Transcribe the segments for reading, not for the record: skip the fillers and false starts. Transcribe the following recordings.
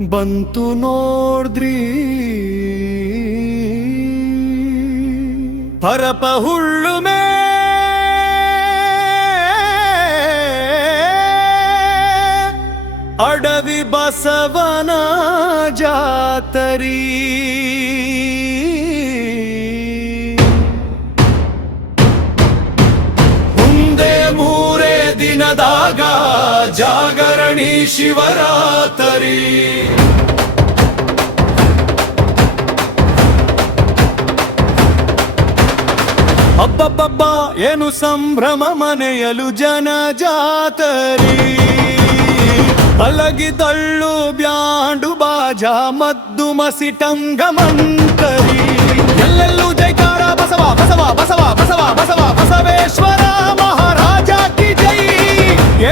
ಬಂತು ನೋಡ್ದ್ರಿ ಪರಪ ಹುಳ್ಳುಮೆ ಅಡವಿ ಬಸವನ ಜಾತರಿ ಮುಂದೆ ಮೂರೇ ದಿನದಾಗ ಜಾಗರಣಿ ಶಿವರಾತ್ರಿ ಅಬ್ಬಬ್ಬಬ್ಬ ಏನು ಸಂಭ್ರಮ ಮನೆಯಲು ಜನ ಜಾತರಿ ಅಲಗಿದಳ್ಳು ಬ್ಯಾಂಡು ಬಾಜಾ ಮದ್ದು ಮಸಿಟಂಗ ಮಂತರಿ ಎಲ್ಲೆಲ್ಲೂ ಜೈಕಾರ ಬಸವ ಬಸವ ಬಸವ ಬಸವ ಬಸವ ಬಸವೇಶ್ವರ ಮಹಾರಾಜ ಕಿ ಜೈ.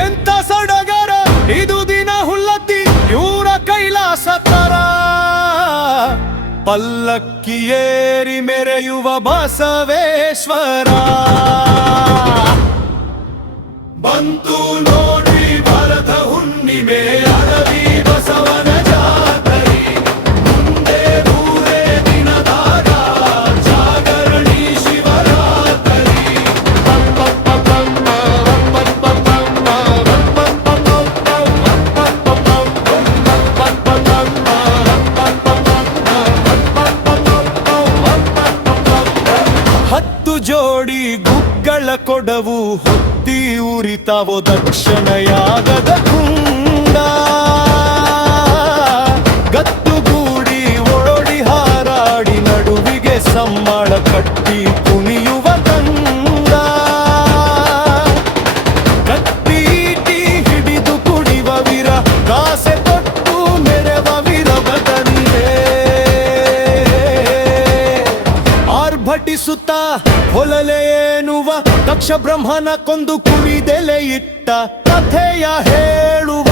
ಎಂತ ಸಡಗರ ಇದು ದಿನ ಹುಲ್ಲತ್ತಿ ಇವರ ಕೈಲಾಸ ತರ ಪಲ್ಲಕ್ಕಿ ಏರಿ ಮೆರೆಯುವ ಬಸವೇಶ್ವರ ಬಂತು ನೋಡಿ ಭರತ ಹುಣ್ಣಿಮೆ ಅಡವಿ ಬಸವನ ಜಾತರಿ ಮುಂದೆ ಮೂರೇ ದಿನದಾಗ ಜಾಗರಣಿ ಶಿವರಾತ್ರಿ. ಹತ್ತು ಜೋಡಿ ಗುಗ್ಗಳ ಕೊಡವು ಹೊತ್ತಿ ಉರಿತಾವೋ ದಕ್ಷಿಣಯಾಗದ ಕುಂಡ ಗತ್ತುಗೂಡಿ ಓಡಿ ಹಾರಾಡಿ ನಡುವಿಗೆ ಸಮ್ಮಾಳ ಕಟ್ಟಿ ಕುಣಿಯುವ ತಂಡ ಕತ್ತೀಟಿ ಹಿಡಿದು ಕುಡಿವ ವೀರ ಕಾಸೆ ತೊಟ್ಟು ಮೆರೆವ ವೀರಭದ್ರನಿಗೆ ಆರ್ಭಟಿಸುತ್ತ ಹೊಲಲೆ ಏನುವ ದಕ್ಷ ಬ್ರಹ್ಮನ ಕೊಂದು ಕುಡಿದೆಲೆ ಇಟ್ಟ ಕಥೆಯ ಹೇಳುವ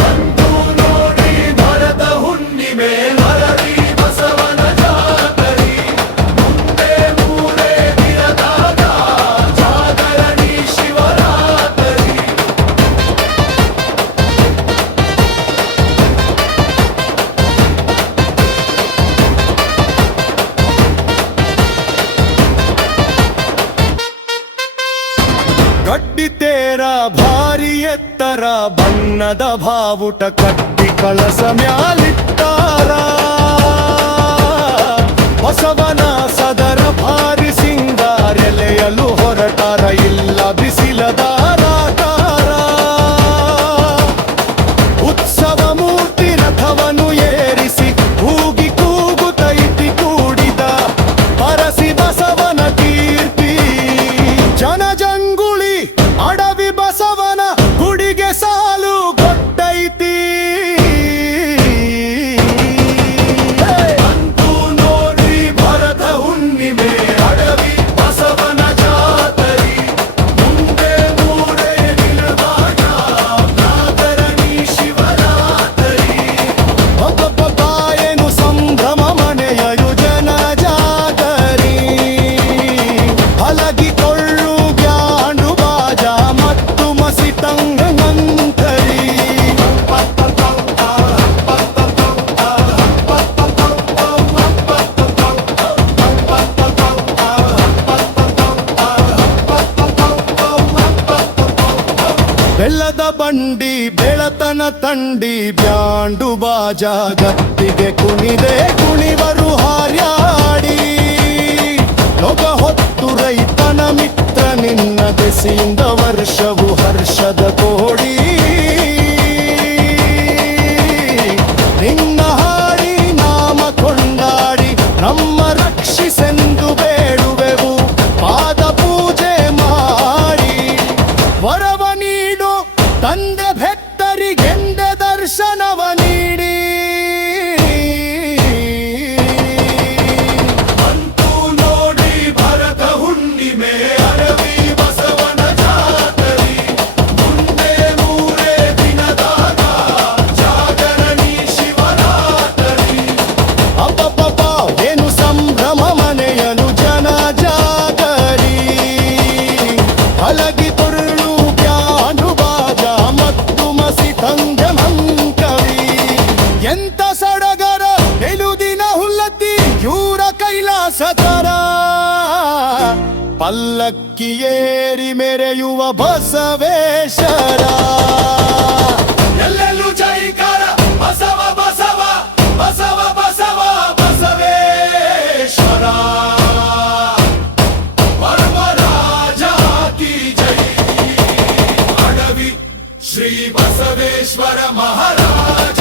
ಬಂತು ನೋಡಿ ಭರತ ಹುಣ್ಣಿಮೆ ಅಡವಿ ಬಸವನ ಜಾತರಿ ಮುಂದೆ ಮೂರೇ ದಿನದಾಗ ಜಾಗರಣಿ ಶಿವರಾತ್ರಿ. ಗಡ್ಡಿ ತೇರ ಭಾರಿ ಎತ್ತರ ಬಣ್ಣದ ಬಾವುಟ ಕಟ್ಟಿ ಕಳಸ ಮ್ಯಾಲಿಟ್ಟಾರ ಬಸವನ ಸದರ ಭಾರಿ ಸಿಂಗಾರೆಲೆಯಲು ಹೊರಟಾರ ಇಲ್ಲ ಬಿಸಿಲದಾರ ಉತ್ಸವ ಮೂರ್ತಿ ರಥವನ್ನು ಏರಿಸಿ ಕೂಗಿ ಕೂಗುತ್ತೈತಿ ಕೂಡಿದ ಹರಸಿ ಬಸವನ ಕೀರ್ತಿ ಜನಜಂಗುಳಿ ಅಡವಿ ಬಸವನ ಗುಡಿಗೆ ಸಾಲು ಕೊಟ್ಟೈತಿ. ಬಂತು ನೋಡಿ ಭರತ ಹುಣ್ಣಿಮೆ ಅಡವಿ ಬಸವನ ಜಾತರಿ ಮುಂದೆ ಮೂರೇ ದಿನದಾಗ ಜಾಗರಣಿ ಶಿವರಾತ್ರಿ. ಒಬ್ಬೊಬ್ಬ ಏನು ಸಂಭ್ರಮ ಮನೆಯ ಯುಜನ ಜಾಗರಿ ಹಲಗಿಕೊಳ್ಳು ಬ್ಯಾಂಡು ಬಾಜಾ ಮತ್ತು ಮಸಿಟಂಗ ಮಂತರಿ ಬೆಲ್ಲದ ಬಂಡಿ ಬೆಳತನ ತಂಡಿ ಬ್ಯಾಂಡು ಬಾಜಾ ಗತ್ತಿಗೆ ಕುಣಿದೆ ಕುಣಿವರು ಹಾರ್ಯಾಡಿ ಲೋಕ ಹೊತ್ತು ರೈತನ ಮಿತ್ರ ನಿನ್ನ ದೆಸೆಯಿಂದ ವರ್ಷವು ಹರ್ಷದ ಕೋಡಿ ನಿನ್ನ ಹಾಡಿ ನಾಮ ಕೊಂಡಾಡಿ ನಮ್ಮ ರಕ್ಷಿಸೆಂದು ಬೇಡುವೆವು ಪಾದ ಪೂಜೆ ಮಾಡಿ ವರವ ನೀಡು ತಂದೆ ಭಕ್ತರಿಗೆಂದೆ ದರ್ಶನವ ನೀಡಿ. ಬಂತು ನೋಡಿ ಭರತ ಹುಣ್ಣಿಮೆ ಅಡವಿ ಬಸವನ ಜಾತರಿ ಮುಂದೆ ಮೂರೇ ದಿನದಾಗ ಜಾಗರಣಿ ಶಿವರಾತ್ರಿ. ಅಬ್ಬಬ್ಬಬ್ಬ ಏನು ಸಂಭ್ರಮ ಮನೆಯಲು ಜನ ಜಾಗರಿ ಹಲಗಿ ತೊರಳು ಬ್ಯಾಂಡು ಬಾಜಾ ಮತ್ತು ಮಸಿ ತಂಗ ಮಂಕವಿ ಪಲ್ಲಕ್ಕಿಯೇರಿ ಮೆರೆಯುವ ಬಸವೇಶ್ವರ. ಎಲ್ಲೆಲ್ಲೂ ಜೈಕಾರ ಬಸವ ಬಸವ ಬಸವ ಬಸವ ಬಸವೇಶ್ವರ. ಪರಮರಾಜ ಕಿ ಜೈ. ಅಡವಿ ಶ್ರೀ ಬಸವೇಶ್ವರ ಮಹಾರಾಜ